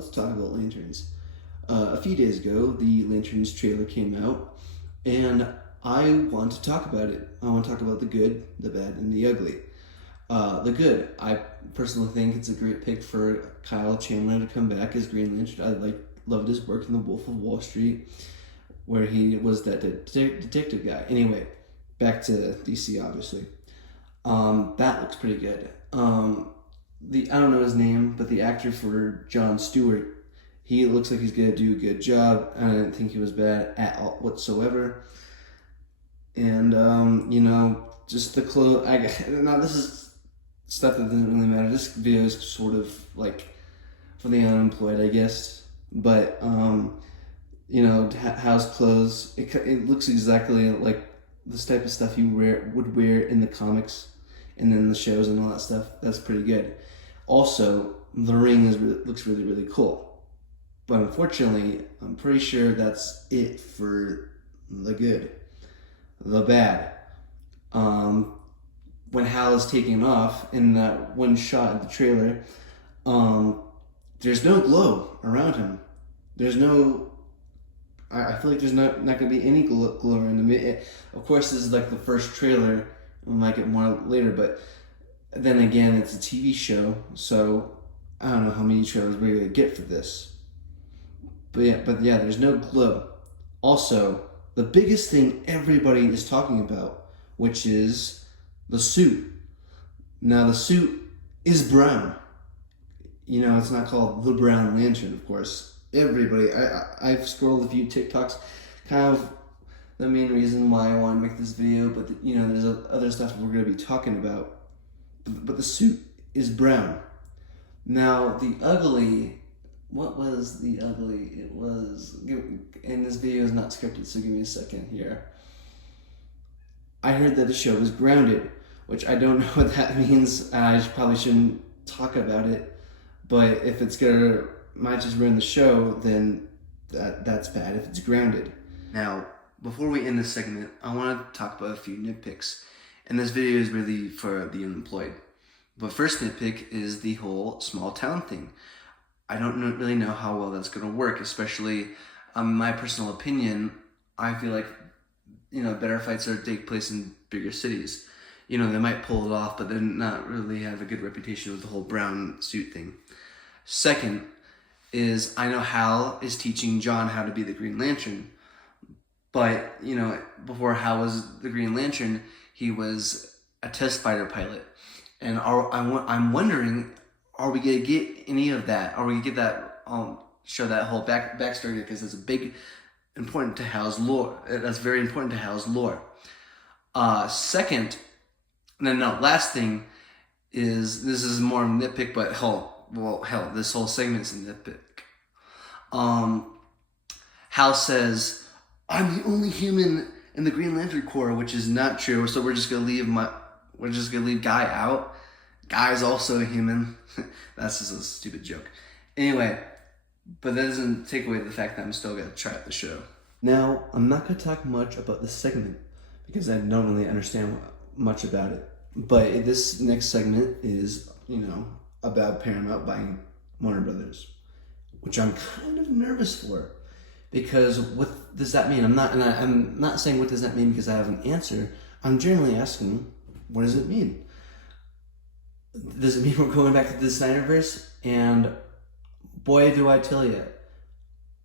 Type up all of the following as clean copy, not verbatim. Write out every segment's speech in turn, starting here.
let's talk about lanterns. A few days ago, the Lanterns trailer came out, and I want to talk about it. I want to talk about the good, the bad, and the ugly. The good, I personally think it's a great pick for Kyle Chandler to come back as Green Lantern. I loved his work in The Wolf of Wall Street, where he was that detective guy. Anyway, back to DC, obviously. That looks pretty good. I don't know his name, but the actor for Jon Stewart, he looks like he's gonna do a good job. I didn't think he was bad at all whatsoever. And just the clothes. Now this is stuff that doesn't really matter. This video is sort of like for the unemployed, I guess. But Hal's clothes. It looks exactly like this type of stuff you would wear in the comics and then the shows and all that stuff. That's pretty good. Also, the ring looks really, really cool. But unfortunately, I'm pretty sure that's it for the good. The bad. When Hal is taking off in that one shot of the trailer, there's no glow around him. There's no... I feel like there's not going to be any glow around him. Of course, this is like the first trailer. We might get more later, but then again, it's a TV show, so I don't know how many trailers we're going to get for this. But yeah, there's no glow. Also, the biggest thing everybody is talking about, which is the suit. Now, the suit is brown. It's not called the Brown Lantern, of course. Everybody, I've scrolled a few TikToks, kind of the main reason why I want to make this video, but there's other stuff we're going to be talking about. But the suit is brown. Now, the ugly... What was the ugly? It was... And this video is not scripted, so give me a second here. I heard that the show was grounded, which I don't know what that means. I probably shouldn't talk about it. But if it's might just ruin the show, then that's bad if it's grounded. Now, before we end this segment, I want to talk about a few nitpicks. And this video is really for the unemployed. But first nitpick is the whole small town thing. I don't really know how well that's going to work, especially my personal opinion. I feel like, better fights take place in bigger cities. They might pull it off, but then not really have a good reputation with the whole brown suit thing. Second is, I know Hal is teaching John how to be the Green Lantern, but, before Hal was the Green Lantern, he was a test fighter pilot. And I'm wondering, are we going to get any of that? Are we going to get that, show that whole backstory? Because it's important to Hal's lore. That's very important to Hal's lore. Last thing is, this is more nitpick, but this whole segment is a nitpick. Hal says, I'm the only human in the Green Lantern Corps, which is not true. So we're just gonna leave Guy out. Guy's also a human. That's just a stupid joke. Anyway, but that doesn't take away the fact that I'm still gonna try out the show. Now, I'm not gonna talk much about this segment because I don't really understand much about it. But this next segment is, about Paramount buying Warner Brothers, which I'm kind of nervous for, because what does that mean? I'm not saying what does that mean because I have an answer. I'm generally asking, what does it mean? Does it mean we're going back to the Snyderverse? And boy, do I tell you,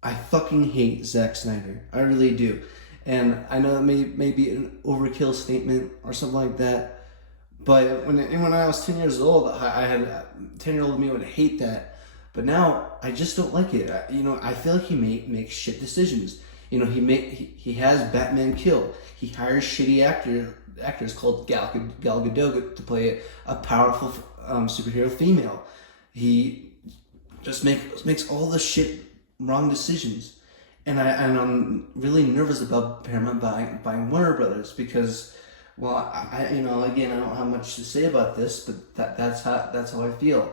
I fucking hate Zack Snyder. I really do. And I know that may be an overkill statement or something like that. But when I was 10 years old, I had 10-year-old me would hate that. But now I just don't like it. I feel like he makes shit decisions. He has Batman kill. He hires shitty actors called Gal Gadot to play a powerful superhero female. He just makes all the shit wrong decisions. And I'm really nervous about Paramount buying Warner Brothers because, well, again, I don't have much to say about this, but that's how I feel.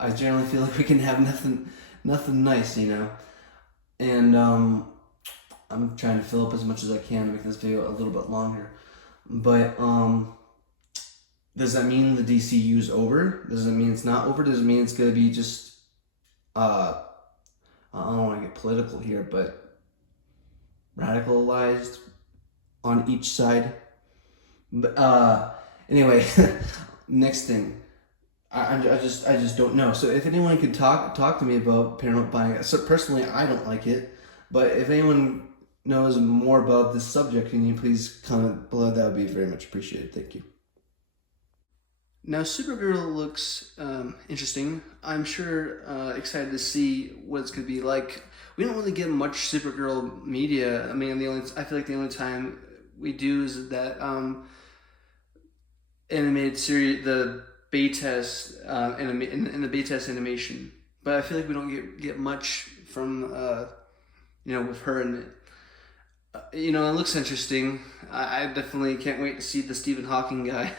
I generally feel like we can have nothing nice, And I'm trying to fill up as much as I can to make this video a little bit longer. But does that mean the DCU's over? Does it mean it's not over? Does it mean it's gonna be just I don't want to get political here, but radicalized on each side. But anyway, next thing. I just don't know. So if anyone could talk to me about Paramount buying it. So personally, I don't like it. But if anyone knows more about this subject, can you please comment below? That would be very much appreciated. Thank you. Now, Supergirl looks interesting. I'm sure excited to see what it's going to be like. We don't really get much Supergirl media. I mean, I feel like the only time we do is that animated series, the Baytest in the Baytest animation. But I feel like we don't get much from with her in it. It looks interesting. I definitely can't wait to see the Stephen Hawking guy.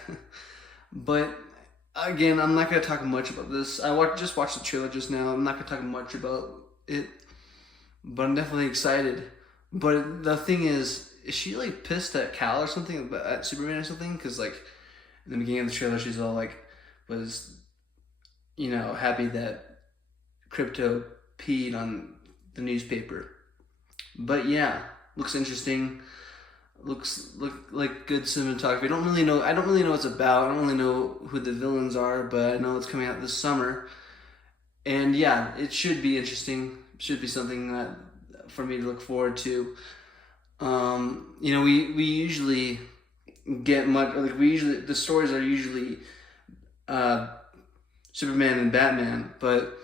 But again, I'm not gonna talk much about this. Just watched the trailer just now. I'm not gonna talk much about it, but I'm definitely excited. But the thing is she like pissed at Cal or something, at Superman or something? Because like in the beginning of the trailer, she's all like was happy that Crypto peed on the newspaper. But yeah, looks interesting. Look like good cinematography. I don't really know what it's about. I don't really know who the villains are, but I know it's coming out this summer. And yeah, it should be interesting. It should be something that for me to look forward to. We usually get much like the stories are usually Superman and Batman, but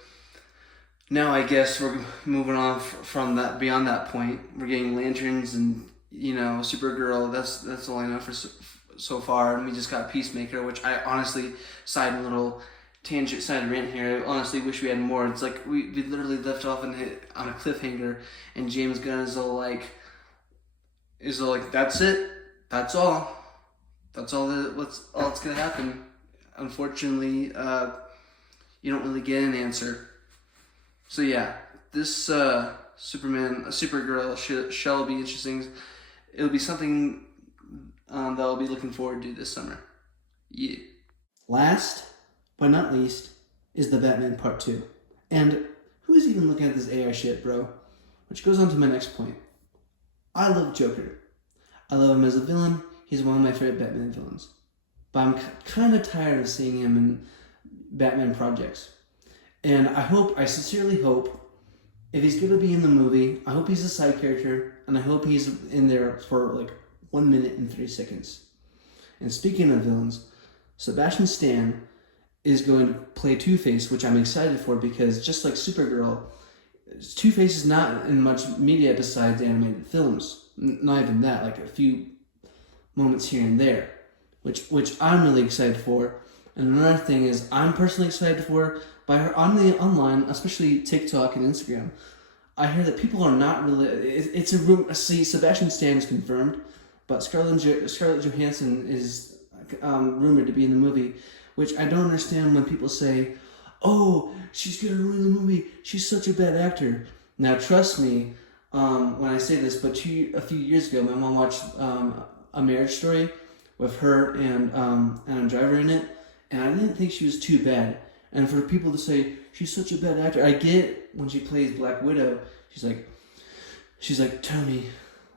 now I guess we're moving on from that. Beyond that point, we're getting Lanterns and Supergirl. That's all I know for so far. And we just got Peacemaker, which I honestly side rant here. I honestly wish we had more. It's like we literally left off on a cliffhanger, and James Gunn is all like that's it, that's all that's gonna happen. Unfortunately, you don't really get an answer. So yeah, this Supergirl shall be interesting. It'll be something that I'll be looking forward to this summer. Yeah. Last but not least is the Batman Part 2. And who's even looking at this AI shit, bro? Which goes on to my next point. I love Joker. I love him as a villain. He's one of my favorite Batman villains. But I'm kind of tired of seeing him in Batman projects. And I sincerely hope, if he's going to be in the movie, I hope he's a side character, and I hope he's in there for like 1 minute and 3 seconds. And speaking of villains, Sebastian Stan is going to play Two-Face, which I'm excited for because just like Supergirl, Two-Face is not in much media besides animated films. Not even that, like a few moments here and there, which I'm really excited for. And another thing is I'm personally excited for by her online, especially TikTok and Instagram. I hear that people are not really. It's a rumor. See, Sebastian Stan is confirmed, but Scarlett Johansson is rumored to be in the movie, which I don't understand when people say, "Oh, she's gonna ruin the movie. She's such a bad actor." Now, trust me when I say this, but a few years ago, my mom watched A Marriage Story with her and Adam Driver in it, and I didn't think she was too bad. And for people to say she's such a bad actor, I get when she plays Black Widow, she's like Tony,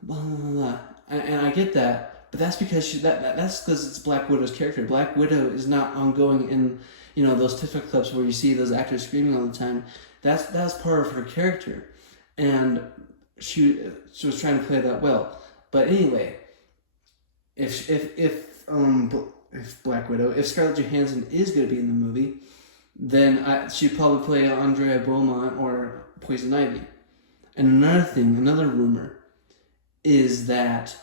blah blah blah, and I get that, but that's because that's because it's Black Widow's character. Black Widow is not ongoing in those TikTok clips where you see those actors screaming all the time. That's part of her character, and she was trying to play that well. But anyway, if Black Widow, if Scarlett Johansson is going to be in the movie, then she'd probably play Andrea Beaumont or Poison Ivy. And another rumor, is that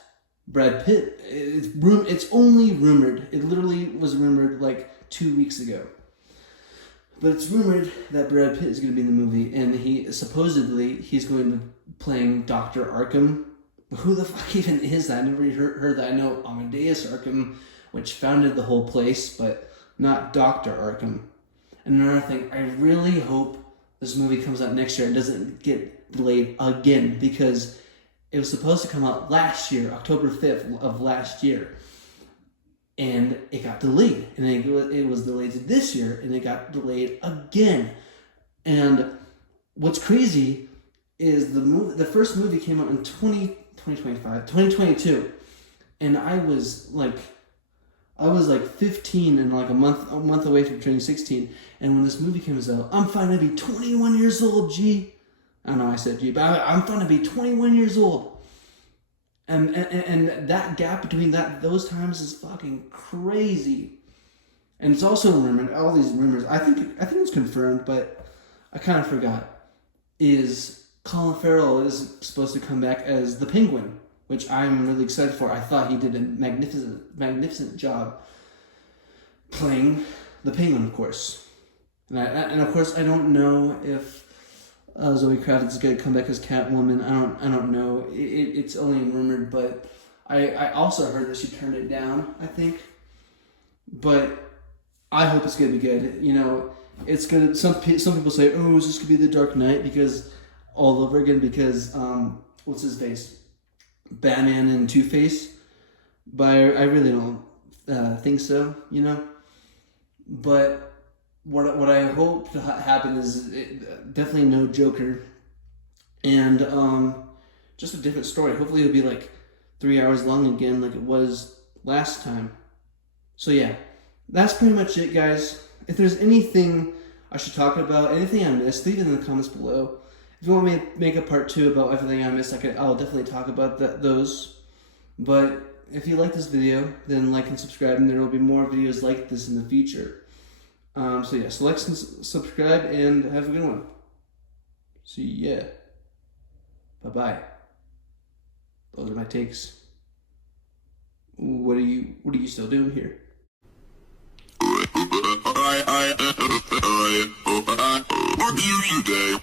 Brad Pitt, it's only rumored, it literally was rumored like 2 weeks ago, but it's rumored that Brad Pitt is going to be in the movie, and he's going to be playing Dr. Arkham. Who the fuck even is that? I never heard that. I know Amadeus Arkham, which founded the whole place, but not Dr. Arkham. And another thing, I really hope this movie comes out next year and doesn't get delayed again, because it was supposed to come out last year, October 5th of last year, and it got delayed. And it was delayed to this year, and it got delayed again. And what's crazy is the first movie came out in 2022, and I was like 15 and like a month away from turning 16. And when this movie comes out, I'm fine to be 21 years old, G. I know I said G, but I'm fine to be 21 years old. And that gap between those times is fucking crazy. And it's also rumored, all these rumors, I think it's confirmed, but I kind of forgot, is Colin Farrell is supposed to come back as the Penguin, which I'm really excited for. I thought he did a magnificent job playing the Penguin, of course. And of course, I don't know if Zoe Kravitz is going to come back as Catwoman. I don't know. It's only rumored, but I also heard that she turned it down, I think. But I hope it's going to be good. You know, it's going to. Some people say, "Oh, is this going to be the Dark Knight?" Because all over again. Because what's his face? Batman and Two-Face. But I really don't think so. You know, but. What I hope to happen is definitely no Joker, and just a different story. Hopefully it'll be like 3 hours long again, like it was last time. So yeah, that's pretty much it, guys. If there's anything I should talk about, anything I missed, leave it in the comments below. If you want me to make a part 2 about everything I missed, I'll definitely talk about those. But if you like this video, then like and subscribe, and there will be more videos like this in the future. So yeah, so like and subscribe, and have a good one. See ya. Bye-bye. Those are my takes. What are you still doing here? What do you today?